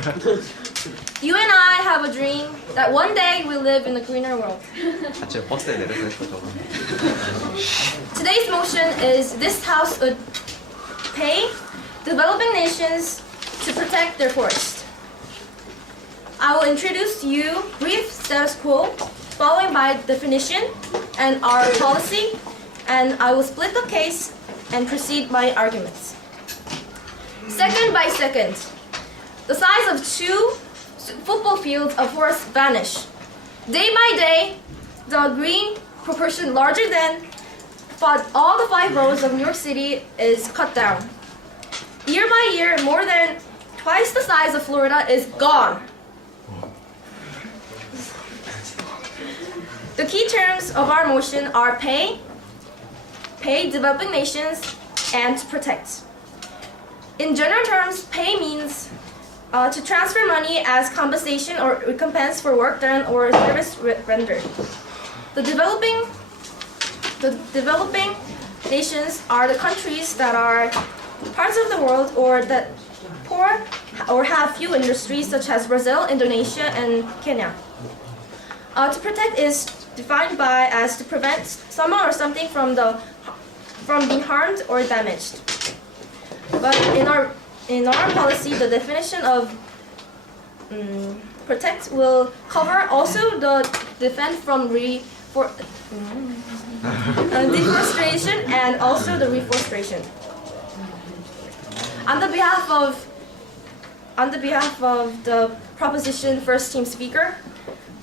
You and I have a dream that one day we live in a greener world. 아침에 버스에 내려서 했어 저거. Today's motion is this House would pay developing nations to protect their forests. I will introduce to you brief status quo, followed by definition and our policy, and I will split the case and proceed my arguments. Second by second, the size of 2 football fields of forest vanish. Day by day, the green proportion larger than all the 5 boroughs of New York City is cut down. Year by year, more than twice the size of Florida is gone. The key terms of our motion are pay developing nations, and to protect. In general terms, pay means to transfer money as compensation or recompense for work done or service rendered. The developing nations are the countries that are parts of the world or that poor or have few industries, such as Brazil, Indonesia, and Kenya. To protect is defined as to prevent someone or something from being harmed or damaged. But in our policy, the definition of protect will cover also the defend from deforestation and also the reforestation. On the behalf of the proposition first team speaker,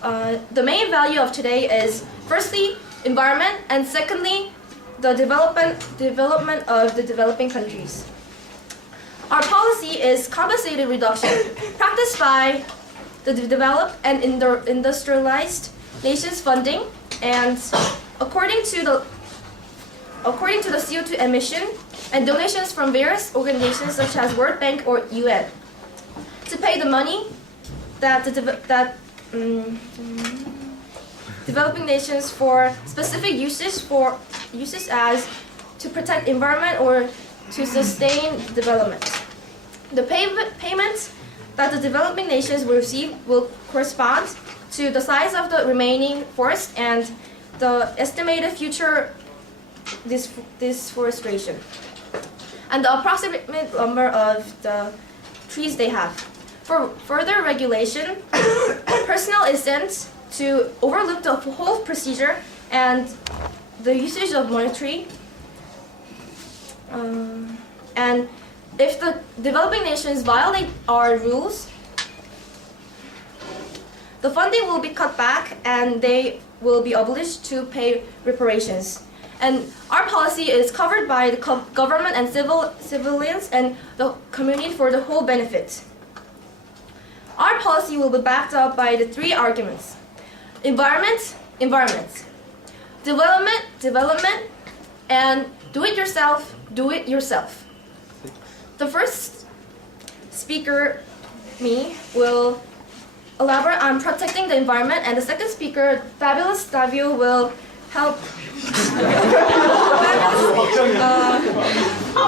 the main value of today is firstly environment, and secondly the development of the developing countries. Our policy is compensated reduction, practiced by the developed and industrialized nations funding, and according to the CO2 emission and donations from various organizations such as World Bank or UN, to pay the money that developing nations for specific uses as to protect environment or to sustain development. The payments that the developing nations will receive will correspond to the size of the remaining forest and the estimated future deforestation, and the approximate number of the trees they have. For further regulation, personnel is sent to overlook the whole procedure and the usage of monetary. And if the developing nations violate our rules, the funding will be cut back and they will be obliged to pay reparations. And our policy is covered by the government and civilians and the community for the whole benefit. Our policy will be backed up by the 3 arguments: environment, development, and do it yourself. The first speaker, me, will elaborate on protecting the environment, and the second speaker, fabulous Davio, will help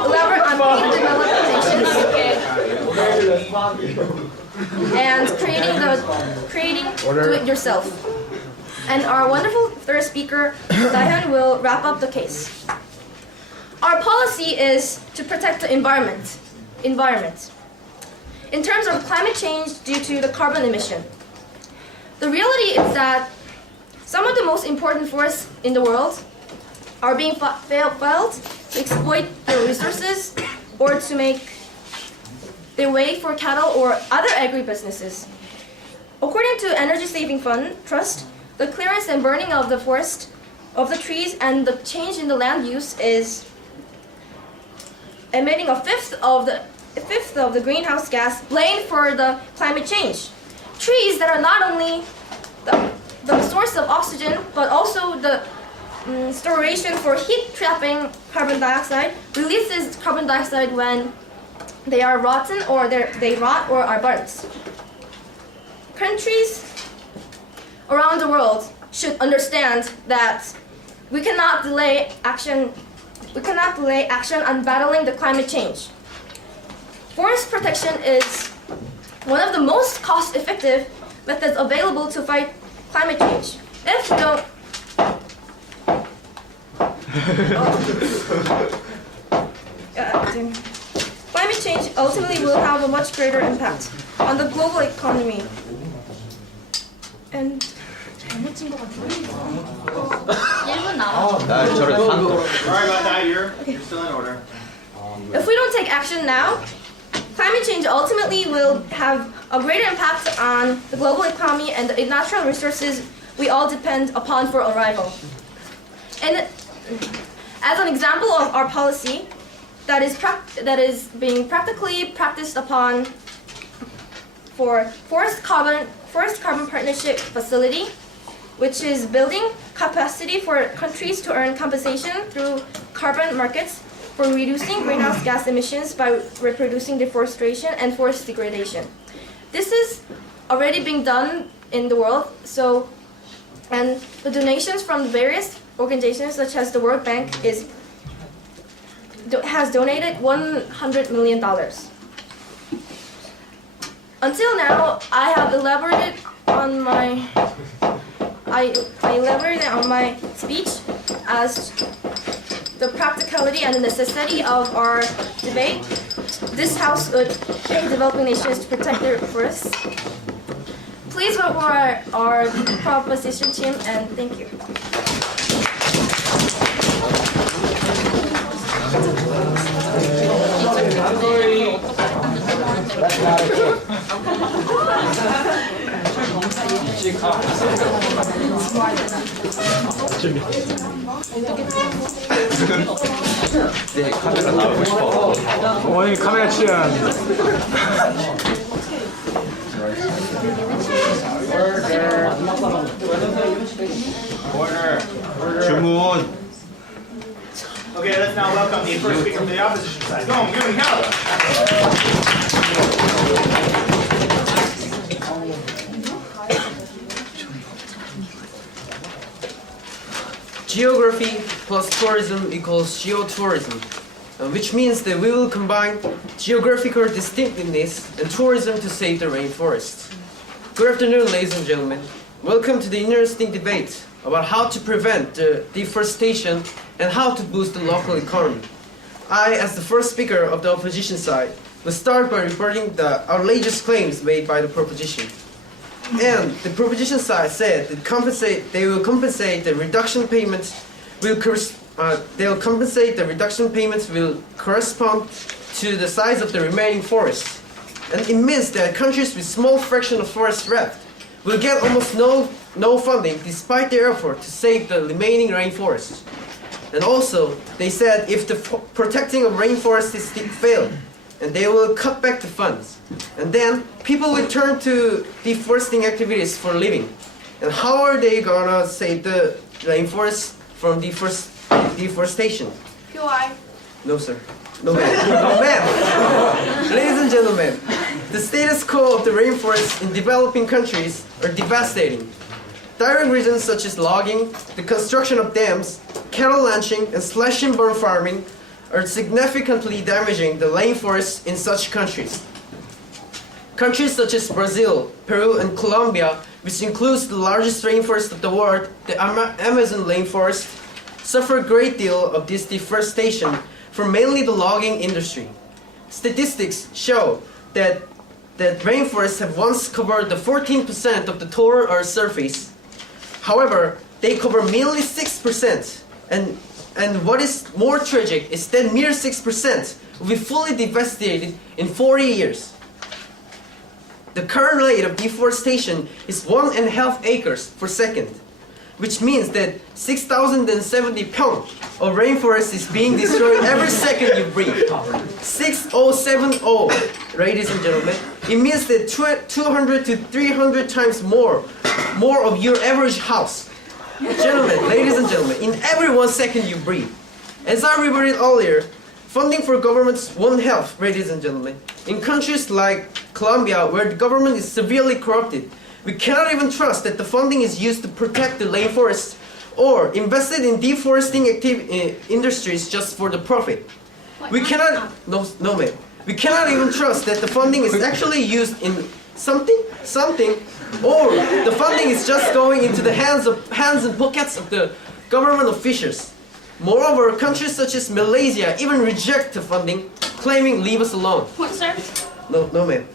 elaborate on paying developing nations and creating do-it-yourself. And our wonderful third speaker, Daewon, will wrap up the case. Our policy is to protect the environment. In terms of climate change due to the carbon emission. The reality is that some of the most important forests in the world are being felled to exploit their resources or to make their way for cattle or other agribusinesses. According to Energy Saving Fund Trust, the clearance and burning of the forest, of the trees, and the change in the land use is emitting a fifth of the greenhouse gas blamed for the climate change. Trees that are not only the source of oxygen, but also the storation for heat trapping carbon dioxide, releases carbon dioxide when they are rotten or they rot or are burnt. Countries around the world should understand that we cannot delay action on battling the climate change. Forest protection is one of the most cost-effective methods available to fight climate change. If we don't... Climate change ultimately will have a much greater impact on the global economy. And... 나 저를 산 Sorry about that, you're still in order. if we don't take action now, climate change ultimately will have a greater impact on the global economy and the natural resources we all depend upon for arrival. And as an example of our policy that is being practically practiced upon for forest carbon partnership facility, which is building capacity for countries to earn compensation through carbon markets for reducing greenhouse gas emissions by reproducing deforestation and forest degradation. This is already being done in the world, and the donations from various organizations such as the World Bank has donated $100 million. Until now, I have elaborated on my speech as the practicality and the necessity of our debate. This House would pay developing nations to protect their forests. Please vote for our proposition team, and thank you. 네, 카메라 나오고 싶어. 어머니 카메라 취한. 주문. Okay, let's now welcome the first speaker from the opposition side. Go on, give him Canada. Geography plus tourism equals geotourism, which means that we will combine geographical distinctiveness and tourism to save the rainforest. Good afternoon, ladies and gentlemen. Welcome to the interesting debate about how to prevent the deforestation and how to boost the local economy. I, as the first speaker of the opposition side, will start by reporting the outrageous claims made by the proposition. And the proposition side said that they will compensate the reduction payments will correspond to the size of the remaining forest. And it means that countries with small fraction of forest left will get almost no funding despite their effort to save the remaining rainforest. And also, they said if the protecting of rainforest is failed, and they will cut back the funds. And then people will turn to deforesting activities for living. And how are they gonna save the rainforest from deforestation? QI. No, sir. No, ma'am. No, ma'am. Ladies and gentlemen, the status quo of the rainforests in developing countries are devastating. Direct reasons such as logging, the construction of dams, cattle ranching, and slash and burn farming are significantly damaging the rainforests in such countries. Countries such as Brazil, Peru, and Colombia, which includes the largest rainforest of the world, the Amazon rainforest, suffer a great deal of this deforestation from mainly the logging industry. Statistics show that rainforests have once covered the 14% of the total Earth's surface. However, they cover merely 6%, and what is more tragic is that mere 6% will be fully devastated in 40 years. The current rate of deforestation is 1.5 acres per second, which means that 6,070 pounds of rainforest is being destroyed every second you breathe. 6070, ladies and gentlemen. It means that 200 to 300 times more of your average house. Gentlemen, ladies and gentlemen, in every 1 second you breathe. As I reported earlier, funding for governments won't help, ladies and gentlemen. In countries like Colombia, where the government is severely corrupted, we cannot even trust that the funding is used to protect the rainforest or invested in deforesting industries just for the profit. We cannot, no ma'am. We cannot even trust that the funding is actually used in something, or the funding is just going into the hands and pockets of the government officials. Moreover, countries such as Malaysia even reject the funding, claiming leave us alone. Point, sir. No, ma'am.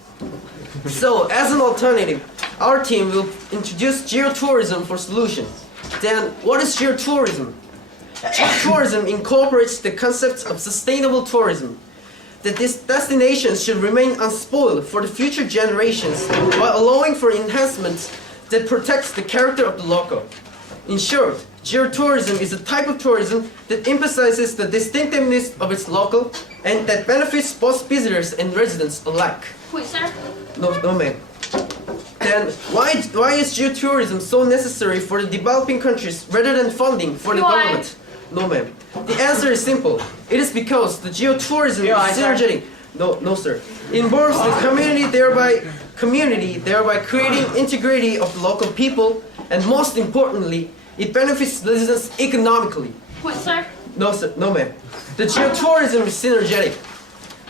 So, as an alternative, our team will introduce geotourism for solutions. Then, what is geotourism? Geotourism incorporates the concepts of sustainable tourism, that these destinations should remain unspoiled for the future generations while allowing for enhancements that protects the character of the local. In short, geotourism is a type of tourism that emphasizes the distinctiveness of its local and that benefits both visitors and residents alike. Point, sir. No, ma'am. Then why is geotourism so necessary for the developing countries rather than funding for the Why? government? No, ma'am. The answer is simple. It is because the geotourism is synergetic. No, sir. It involves the community, thereby creating integrity of the local people, and most importantly, it benefits residents economically. Point, sir. No, sir. No, ma'am. The geotourism is synergetic.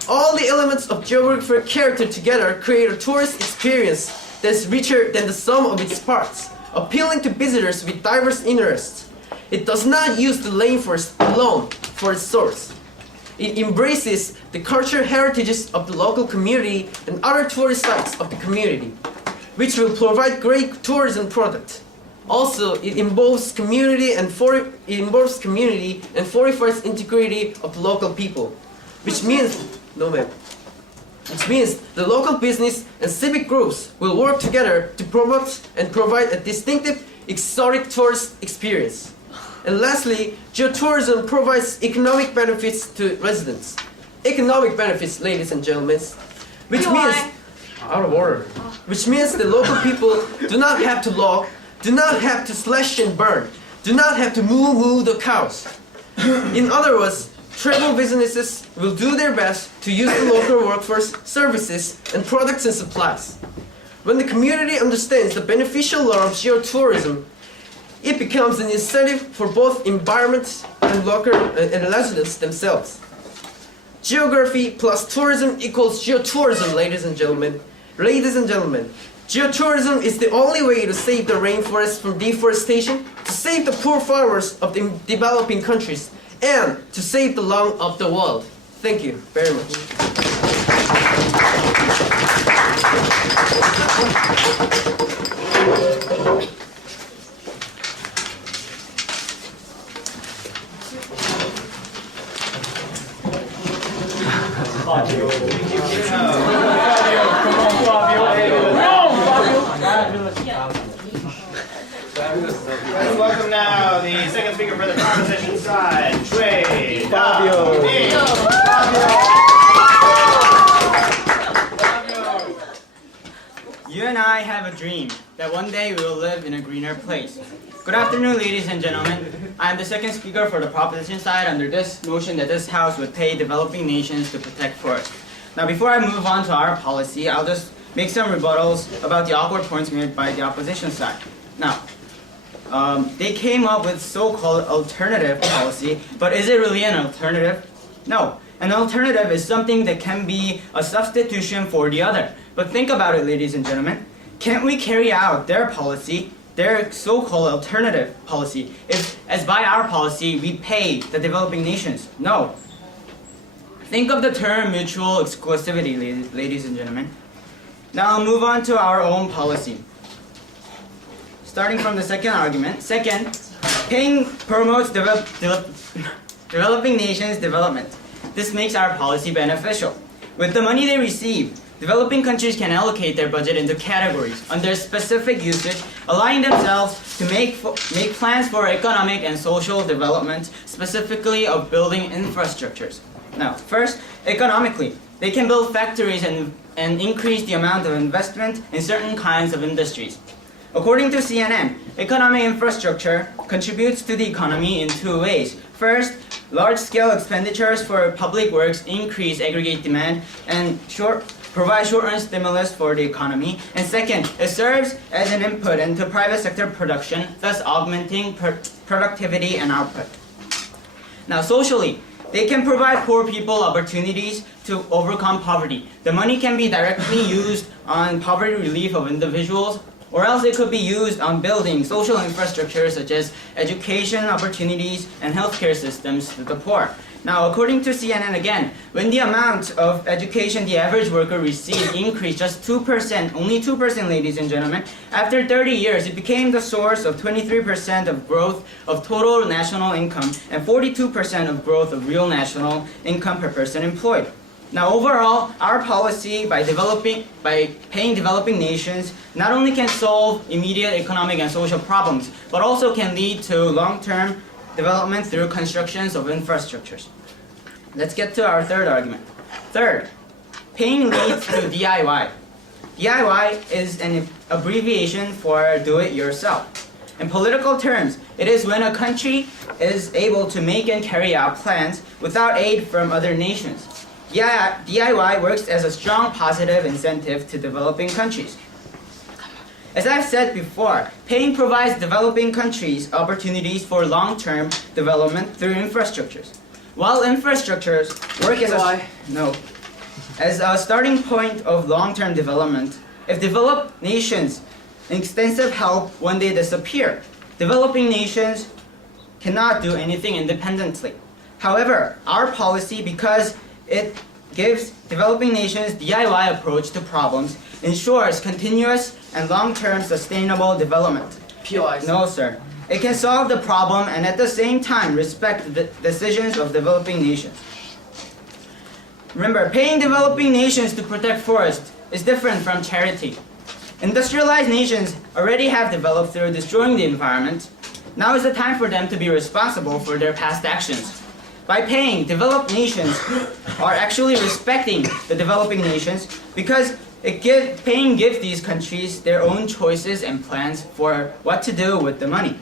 All the elements of geographical character together create a tourist experience that's richer than the sum of its parts, appealing to visitors with diverse interests. It does not use the rainforest alone for its source. It embraces the cultural heritages of the local community and other tourist sites of the community, which will provide great tourism product. Also, it involves community and fortifies integrity of the local people, which means the local business and civic groups will work together to promote and provide a distinctive, exotic tourist experience. And lastly, geotourism provides economic benefits to residents. Economic benefits, ladies and gentlemen, which means out of order. Which means the local people do not have to log, do not have to slash and burn, do not have to moo the cows. In other words, travel businesses will do their best to use the local workforce, services, and products and supplies. When the community understands the beneficial law of geotourism, it becomes an incentive for both environment and local and residents themselves. Geography plus tourism equals geotourism, ladies and gentlemen. Ladies and gentlemen, geotourism is the only way to save the rainforest from deforestation, to save the poor farmers of the developing countries, and to save the lung of the world. Thank you very much. Let's welcome now the second speaker for the conversation side, Shui. Fabio. You and I have a dream that one day we will live in a greener place. Good afternoon, ladies and gentlemen. I am the second speaker for the proposition side under this motion that this House would pay developing nations to protect forests. Now, before I move on to our policy, I'll just make some rebuttals about the awkward points made by the opposition side. Now, they came up with so-called alternative policy, but is it really an alternative? No. An alternative is something that can be a substitution for the other. But think about it, ladies and gentlemen. Can't we carry out their policy, their so-called alternative policy, if, as by our policy, we pay the developing nations? No. Think of the term mutual exclusivity, ladies and gentlemen. Now I'll move on to our own policy. Starting from the second argument. Second, paying promotes developing nations' development. This makes our policy beneficial. With the money they receive, developing countries can allocate their budget into categories under specific usage, allowing themselves to make plans for economic and social development, specifically of building infrastructures. Now, first, economically, they can build factories and increase the amount of investment in certain kinds of industries. According to CNN, economic infrastructure contributes to the economy in two ways. First, large-scale expenditures for public works increase aggregate demand and provide short-run stimulus for the economy. And second, it serves as an input into private sector production, thus augmenting productivity and output. Now, socially, They can provide poor people opportunities to overcome poverty. The money can be directly used on poverty relief of individuals, or else it could be used on building social infrastructure such as education opportunities and healthcare systems to the poor. Now, according to CNN again, when the amount of education the average worker received increased just 2%, only 2%, ladies and gentlemen, after 30 years, it became the source of 23% of growth of total national income and 42% of growth of real national income per person employed. Now, overall, our policy by paying developing nations not only can solve immediate economic and social problems, but also can lead to long-term development through constructions of infrastructures. Let's get to our third argument. Third, paying leads to DIY. DIY is an abbreviation for do-it-yourself. In political terms, it is when a country is able to make and carry out plans without aid from other nations. DIY works as a strong positive incentive to developing countries. As I've said before, paying provides developing countries opportunities for long-term development through infrastructures. While infrastructures work as a starting point of long-term development, if developed nations need extensive help when they disappear, developing nations cannot do anything independently. However, our policy, because it gives developing nations DIY approach to problems, ensures continuous and long-term sustainable development. POIs. No, sir. It can solve the problem and at the same time respect the decisions of developing nations. Remember, paying developing nations to protect forests is different from charity. Industrialized nations already have developed through destroying the environment. Now is the time for them to be responsible for their past actions. By paying, developed nations are actually respecting the developing nations because paying gives these countries their own choices and plans for what to do with the money.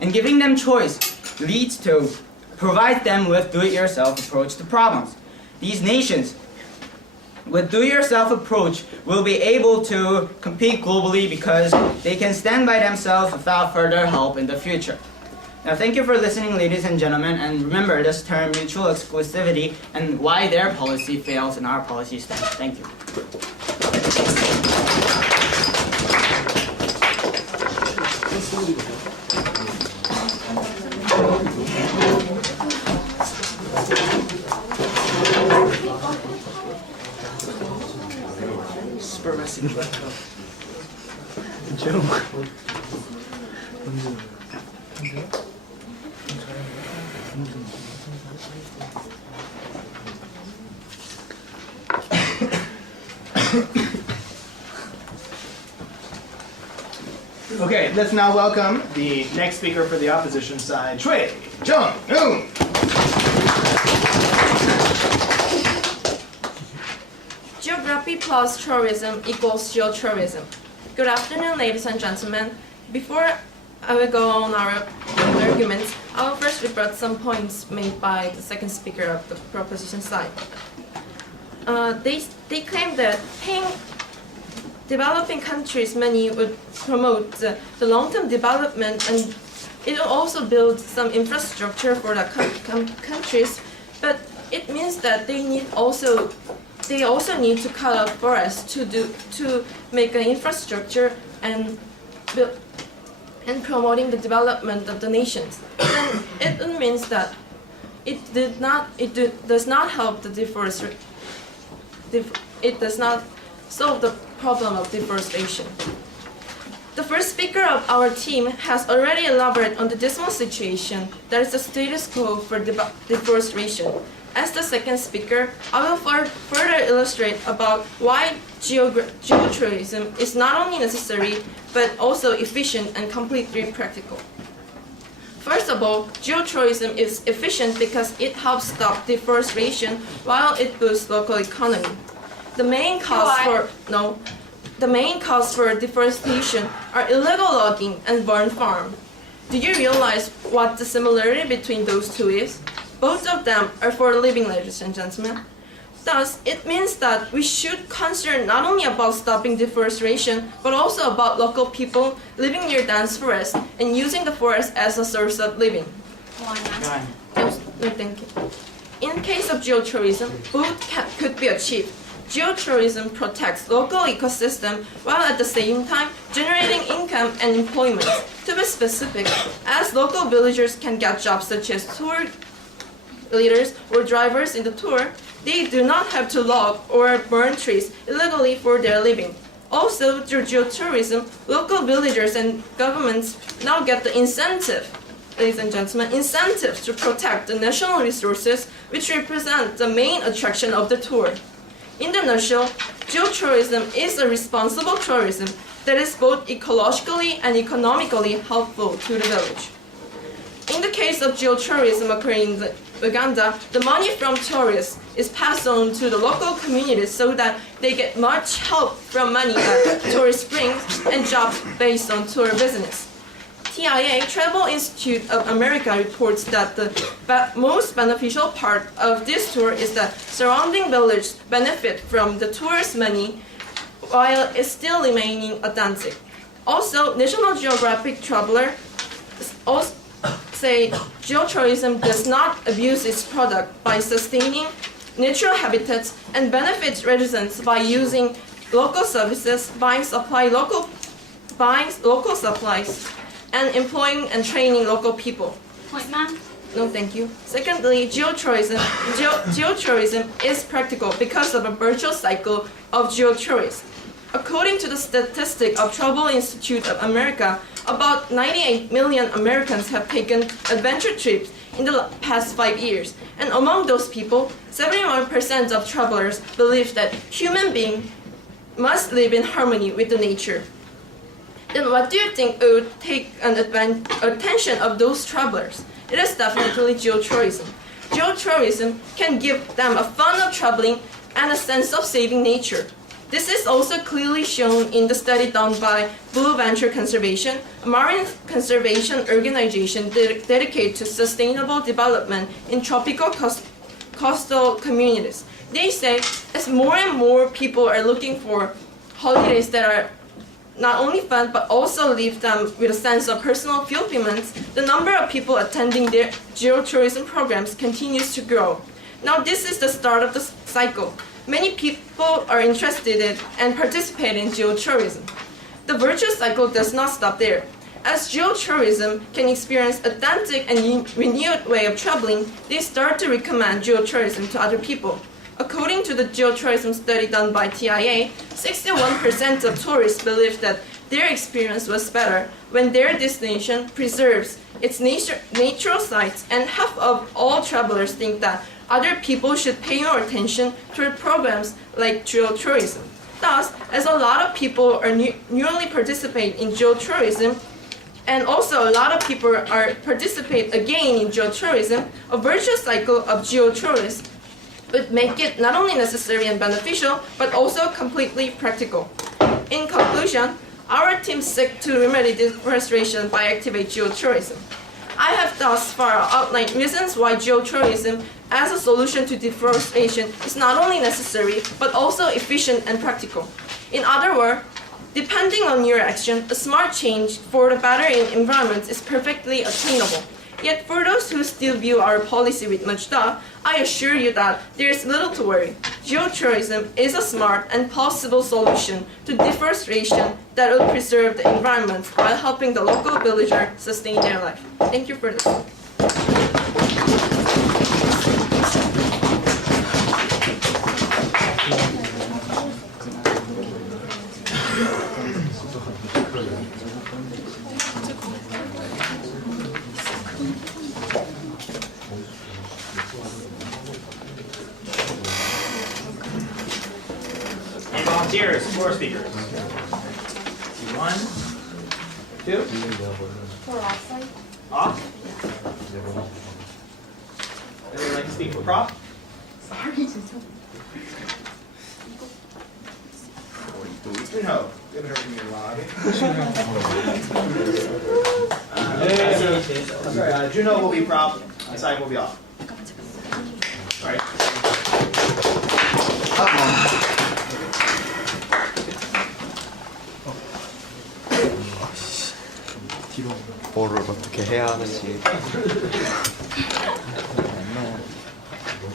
And giving them choice leads to provide them with do-it-yourself approach to problems. These nations with do-it-yourself approach will be able to compete globally because they can stand by themselves without further help in the future. Now, thank you for listening, ladies and gentlemen, and remember this term, mutual exclusivity, and why their policy fails and our policy stands. Thank you. Okay, let's now welcome the next speaker for the opposition side, Shui Jung-Noon. Geography plus tourism equals geotourism. Good afternoon, ladies and gentlemen. Before I will go on our arguments, I will first rebut some points made by the second speaker of the proposition side. They claim that paying developing countries money would promote the long-term development, and it will also build some infrastructure for the countries, but it means that they also need to cut off forests to make an infrastructure and promoting the development of the nations. And it means that it does not help the deforestation. It does not solve the problem of deforestation. The first speaker of our team has already elaborated on the dismal situation that is the status quo for deforestation. As the second speaker, I will further illustrate about why geotourism is not only necessary, but also efficient and completely practical. First of all, geotourism is efficient because it helps stop deforestation while it boosts local economy. The main cause for deforestation are illegal logging and burn farm. Do you realize what the similarity between those two is? Both of them are for a living, ladies and gentlemen. Thus, it means that we should concern not only about stopping deforestation, but also about local people living near dense forests and using the forest as a source of living. No, thank you. In case of geotourism, both could be achieved. Geotourism protects local ecosystem while at the same time generating income and employment. To be specific, as local villagers can get jobs such as tour leaders or drivers in the tour, they do not have to log or burn trees illegally for their living. Also, through geotourism, local villagers and governments now get the incentive, ladies and gentlemen, incentives to protect the national resources which represent the main attraction of the tour. In the nutshell, geotourism is a responsible tourism that is both ecologically and economically helpful to the village. In the case of geotourism occurring in Uganda, the money from tourists is passed on to the local communities so that they get much help from money that tourists bring and jobs based on tour business. TIA, Travel Institute of America, reports that the most beneficial part of this tour is that surrounding villages benefit from the tourist money while it's still remaining authentic. Also, National Geographic Traveler say geotourism does not abuse its product by sustaining natural habitats and benefits residents by using local services, buying local supplies, and employing and training local people. Point, ma'am. No, thank you. Secondly, geotourism is practical because of a virtuous cycle of geotourism. According to the statistic of Travel Institute of America, about 98 million Americans have taken adventure trips in the past 5 years. And among those people, 71% of travelers believe that human beings must live in harmony with the nature. Then what do you think would take an attention of those travelers? It is definitely geotourism. Geotourism can give them a fun of traveling and a sense of saving nature. This is also clearly shown in the study done by Blue Venture Conservation, a marine conservation organization dedicated to sustainable development in tropical coastal communities. They say as more and more people are looking for holidays that are not only fun but also leave them with a sense of personal fulfillment, the number of people attending their geotourism programs continues to grow. Now this is the start of the cycle. Many people are interested in and participate in geotourism. The virtuous cycle does not stop there. As geotourism can experience authentic and renewed way of traveling, they start to recommend geotourism to other people. According to the geotourism study done by TIA, 61% of tourists believe that their experience was better when their destination preserves its natural sites, and half of all travelers think that other people should pay more attention to programs like geotourism. Thus, as a lot of people are newly participate in geotourism, and also a lot of people are participate again in geotourism, a virtuous cycle of geotourism would make it not only necessary and beneficial, but also completely practical. In conclusion, our team seeks to remedy deforestation by activate geotourism. I have thus far outlined reasons why geotourism as a solution to deforestation is not only necessary, but also efficient and practical. In other words, depending on your action, a smart change for the better environment is perfectly attainable. Yet for those who still view our policy with much doubt, I assure you that there is little to worry. Geotourism is a smart and possible solution to deforestation that will preserve the environment while helping the local villager sustain their life. Thank you for listening. Volunteers, floor speakers. 1, 2. Off. Anyone like to speak for prop? Junho. Didn't hurt me a lot. Sorry, Junho will be prop. Sai will be off. All right. 뭐를 어떻게 해야 하는지.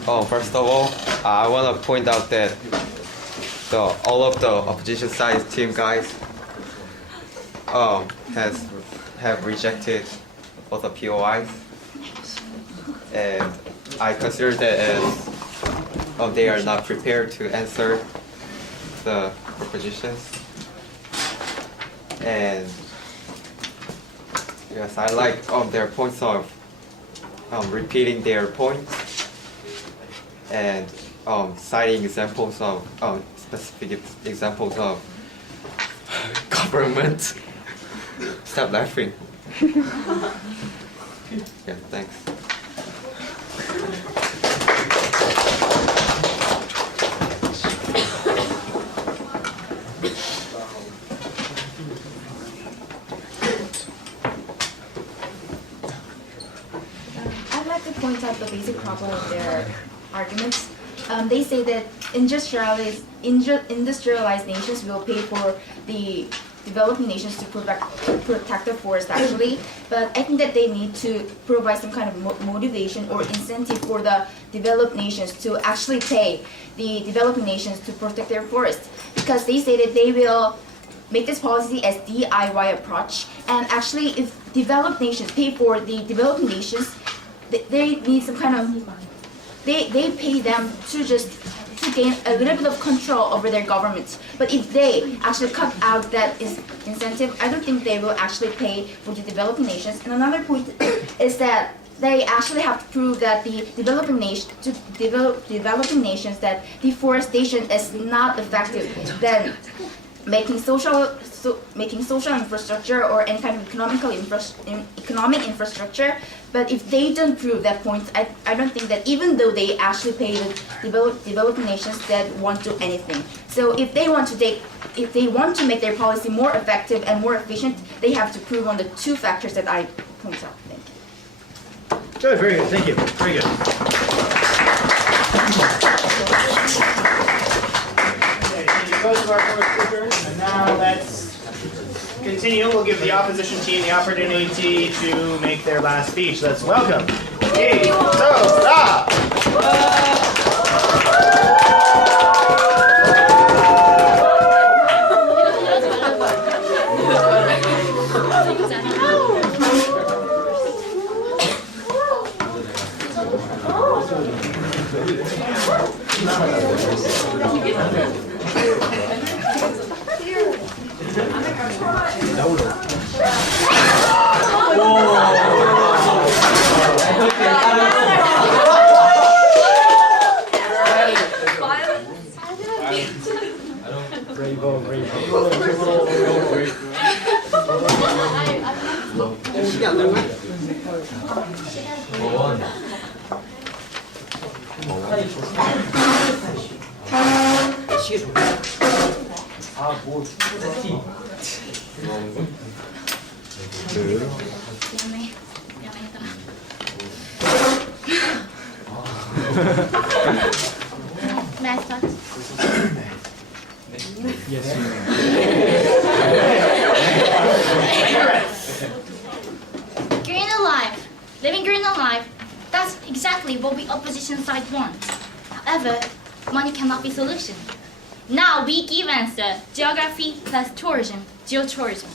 First of all, I want to point out that all of the opposition side team guys have rejected all the POIs, and I consider that as they are not prepared to answer the propositions. And yes, I like their points of repeating their points and citing examples of specific examples of government. Stop laughing. Yeah, thanks. I'd like to point out the basic problem of their arguments. They say that industrialized nations will pay for the developing nations to protect the forest actually, but I think that they need to provide some kind of motivation or incentive for the developed nations to actually pay the developing nations to protect their forests, because they say that they will make this policy as DIY approach, and actually if developed nations pay for the developing nations, they need some kind of, they pay them to gain a little bit of control over their government. But if they actually cut out that incentive, I don't think they will actually pay for the developing nations. And another point is that they actually have to prove that the developing nations that deforestation is not effective than making social infrastructure or any kind of economic infrastructure. But if they don't prove that point, I don't think that even though they actually pay the developing nations, that won't do anything. So if they want to make their policy more effective and more efficient, they have to prove on the two factors that I point out. Thank you. Good, very good. Thank you. Very good. Okay, thank you both of our fourth speakers. And now let's continue. We'll give the opposition team the opportunity to make their last speech. Let's welcome May I start? Green alive, living green alive. That's exactly what we opposition side want. However, money cannot be solution. Now we give answer: geography plus tourism, geotourism.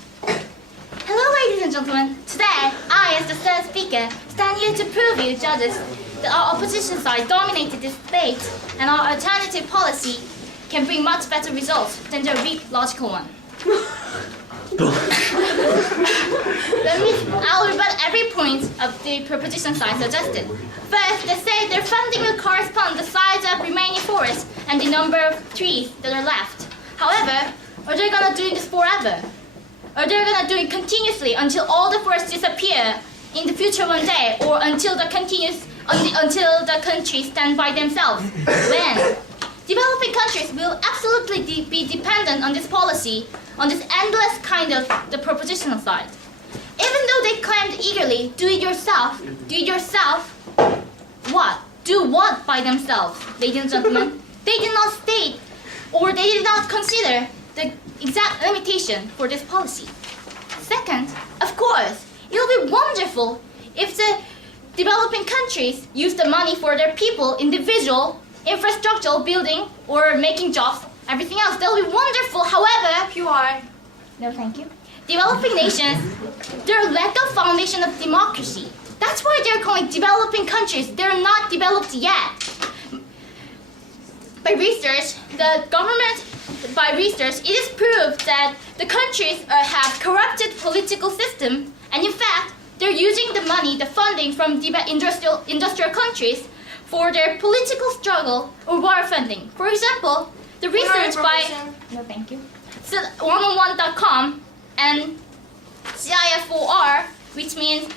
Hello, ladies and gentlemen. Today, I, as the third speaker, stand here to prove you, judges, that our opposition side dominated this debate, and our alternative policy can bring much better results than the logical one. I'll rebut every point of the proposition side suggested. First, they say their funding will correspond to the size of remaining forests and the number of trees that are left. However, are they gonna do this forever? Are they gonna do it continuously until all the forests disappear in the future one day, or until the countries stand by themselves? When? Developing countries will absolutely be dependent on this policy, on this endless kind of the propositional side. Even though they claimed eagerly, do it yourself, what? Do what by themselves, ladies and gentlemen? They did not state, or they did not consider the exact limitation for this policy. Second, of course, it will be wonderful if the developing countries use the money for their people, individual, infrastructural building, or making jobs, everything else. That'll be wonderful. However, PY. no thank you. Developing nations, their lack of foundation of democracy. That's why they're calling developing countries. They're not developed yet. By research, it is proved that the countries have corrupted political system, and in fact, they're using the money, the funding from industrial countries for their political struggle or war funding. For example, the research by no thank you, 1on1.com and CIFOR, which means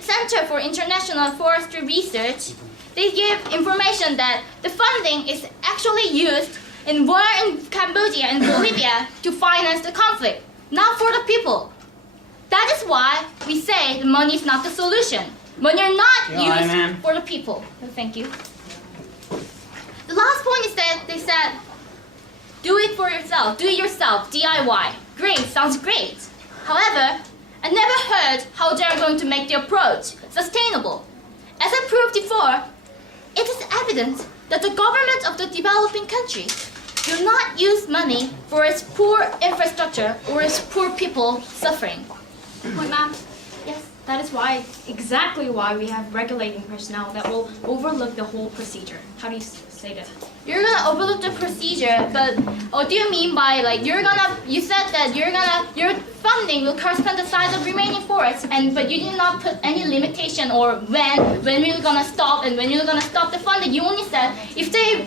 Center for International Forestry Research, they give information that the funding is actually used in war in Cambodia and Bolivia to finance the conflict, not for the people. That is why we say the money is not the solution. Money are not used for the people. No, thank you. The last point is that they said, do it for yourself, do it yourself, DIY. Great, sounds great. However, I never heard how they are going to make the approach sustainable. As I proved before, it is evident that the government of the developing countries do not use money for its poor infrastructure or its poor people suffering. Point, ma'am. Yes. That is exactly why we have regulating personnel that will overlook the whole procedure. How do you say that? You're gonna overlook the procedure, but what do you mean by like you said that your funding will correspond to the size of remaining forests, but you did not put any limitation or when we're gonna stop and when you're gonna stop the funding. You only said if they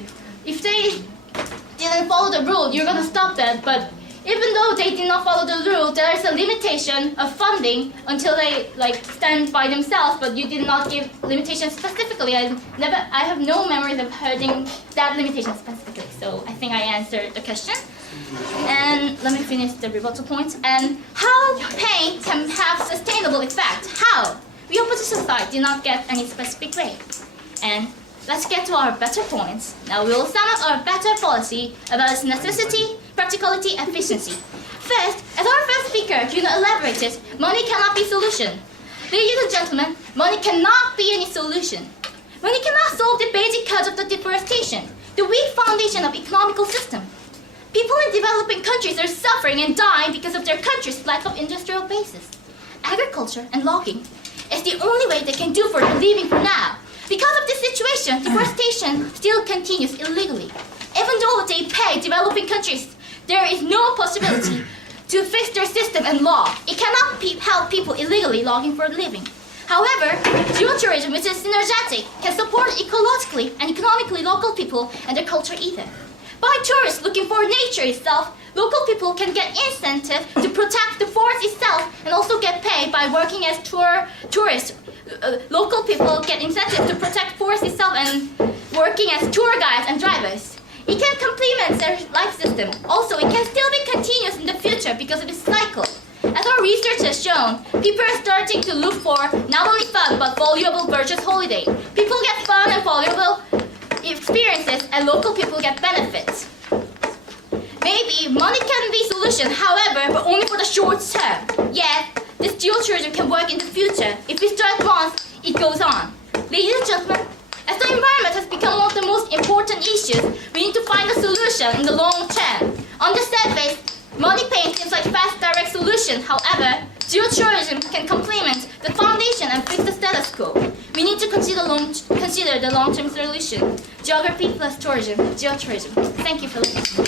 didn't follow the rule, you're gonna stop that, but even though they did not follow the rule, there is a limitation of funding until they stand by themselves, but you did not give limitations specifically. I have no memories of hearing that limitation specifically, so I think I answered the question. And let me finish the rebuttal point. And how pain can have sustainable effect? How? We opposition side did not get any specific way. And let's get to our better points. Now we will sum up our better policy about its necessity, practicality, and efficiency. First, as our first speaker, elaborated, money cannot be solution. Ladies and gentlemen, money cannot be any solution. Money cannot solve the basic cause of the deforestation, the weak foundation of economical system. People in developing countries are suffering and dying because of their country's lack of industrial basis. Agriculture and logging is the only way they can do for their living for now. Because of this situation, deforestation still continues illegally. Even though they pay developing countries, there is no possibility to fix their system and law. It cannot help people illegally logging for a living. However, geotourism, which is synergetic, can support ecologically and economically local people and their culture either. By tourists looking for nature itself, local people can get incentive to protect the forest itself and also get paid by working as tourists. Local people get incentive to protect forest itself and working as tour guides and drivers. It can complement their life system. Also, it can still be continuous in the future because of its cycle. As our research has shown, people are starting to look for not only fun but valuable virtuous holiday. People get fun and valuable experiences and local people get benefits. Maybe money can be solution, however, but only for the short term. Yet, this geotourism can work in the future. If we start once, it goes on. Ladies and gentlemen, as the environment has become one of the most important issues, we need to find a solution in the long term. On the surface, money pain seems like fast, direct solution. However, geotourism can complement the foundation and fix the status quo. We need to consider the long-term solution. Geography plus tourism, geotourism. Thank you for listening.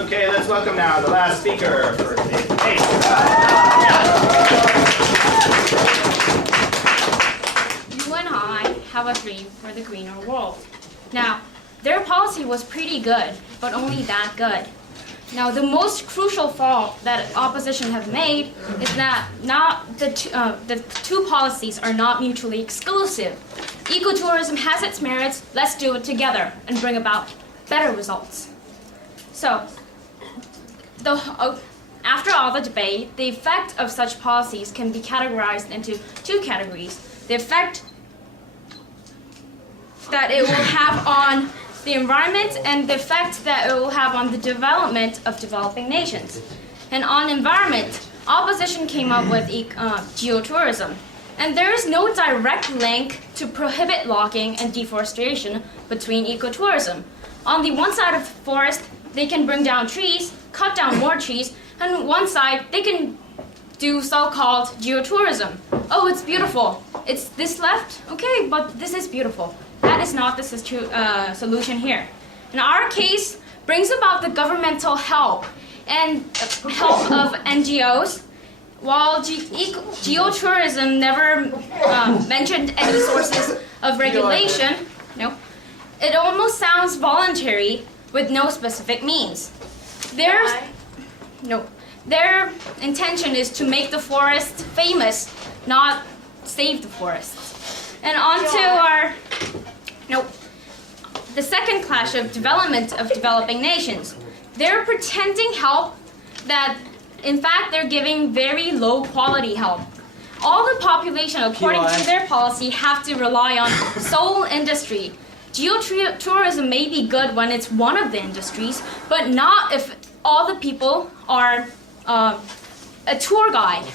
Okay, let's welcome now the last speaker for today's debate. You and I have a dream for the greener world. Now, their policy was pretty good, but only that good. Now, the most crucial fault that opposition have made is that the two policies are not mutually exclusive. Ecotourism has its merits. Let's do it together and bring about better results. So, after all the debate, the effect of such policies can be categorized into two categories. The effect that it will have on the environment and the effect that it will have on the development of developing nations. And on environment, opposition came up with geotourism. And there is no direct link to prohibit logging and deforestation between ecotourism. On the one side of the forest, they can bring down trees, cut down more trees, and on one side, they can do so-called geotourism. Oh, it's beautiful. It's this left? Okay, but this is beautiful. That is not the solution here. In our case, brings about the governmental help and help of NGOs, while geotourism never mentioned any sources of regulation. No, it almost sounds voluntary with no specific means. Their intention is to make the forest famous, not save the forests. And on to the second clash of development of developing nations. They're pretending help that, in fact, they're giving very low quality help. All the population, according to their policy, have to rely on sole industry. Geotourism may be good when it's one of the industries, but not if all the people are a tour guide.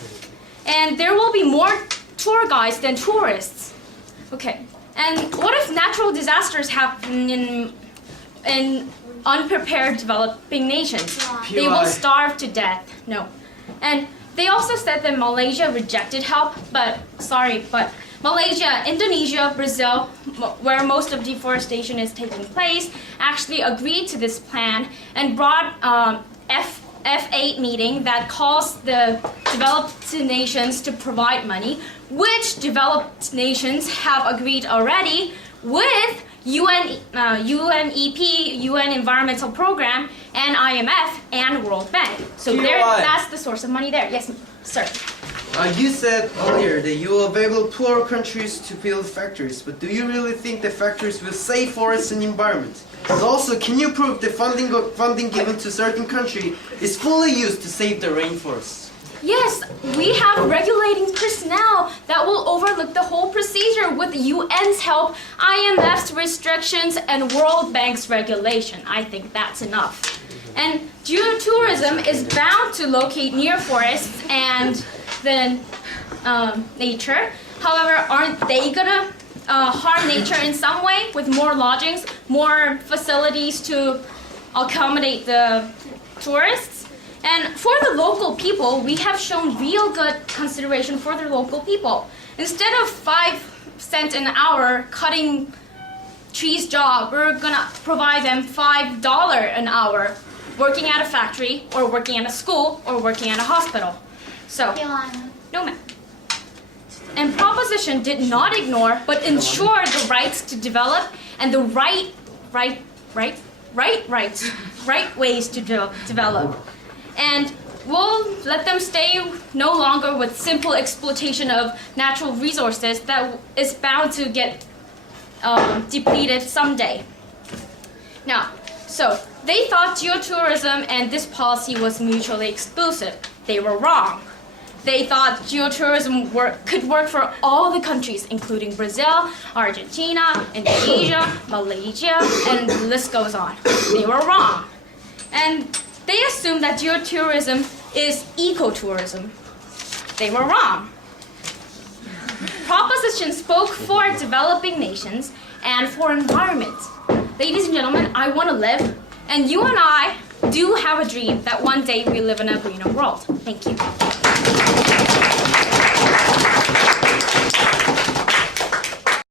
And there will be more tour guides than tourists. Okay. And what if natural disasters happen in unprepared developing nations? They will starve to death. No. And they also said that Malaysia rejected help, but Malaysia, Indonesia, Brazil, where most of deforestation is taking place, actually agreed to this plan and brought F8 meeting that calls the developed nations to provide money, which developed nations have agreed already with UNEP, UN Environmental Program, and IMF and World Bank. So that's the source of money there. Yes, sir. You said earlier that you will enable poor countries to build factories, but do you really think the factories will save forests and environment? And also, can you prove the funding given to certain country is fully used to save the rainforests? Yes, we have regulating personnel that will overlook the whole procedure with UN's help, IMF's restrictions, and World Bank's regulation. I think that's enough. And geotourism is bound to locate near forests and then nature. However, aren't they gonna harm nature in some way with more lodgings, more facilities to accommodate the tourists? And for the local people, we have shown real good consideration for the local people. Instead of 5 cents an hour cutting trees job, we're gonna provide them $5 an hour working at a factory or working at a school or working at a hospital. So, no ma'am. And proposition did not ignore but ensure the rights to develop and the right ways to develop. And we'll let them stay no longer with simple exploitation of natural resources that is bound to get depleted someday. Now, so they thought geotourism and this policy was mutually exclusive. They were wrong. They thought geotourism could work for all the countries, including Brazil, Argentina, Indonesia, Malaysia, and the list goes on. They were wrong. And they assumed that geotourism is ecotourism. They were wrong. Proposition spoke for developing nations and for environment. Ladies and gentlemen, I want to live, and you and I do have a dream that one day we live in a greener world. Thank you.